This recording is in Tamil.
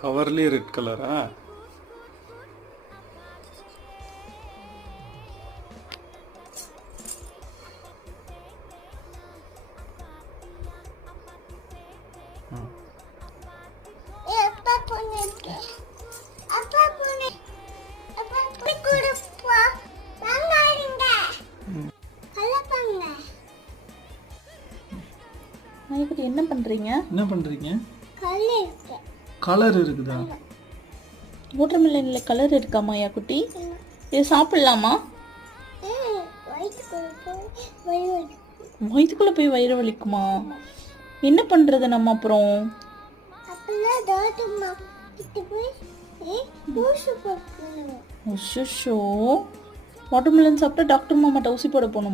கவர்லேயே ரெட் கலரா? நாய்க்குட்டி என்ன பண்றீங்க? என்ன பண்றீங்க? கலர் இருக்குதா? வாட்டர்மெலன்ல கலர் இருக்கா மாயா குட்டி? இது சாப்பிடலாமா? வயிற்றுக்குள்ள போய் வயிறு வலிக்குமா? என்ன பண்றது நம்ம அப்புறம்? வாட்டர்மெலன் சாப்பிட்டா டாக்டர் மாமாட்ட ஊசி போட போகணுமா?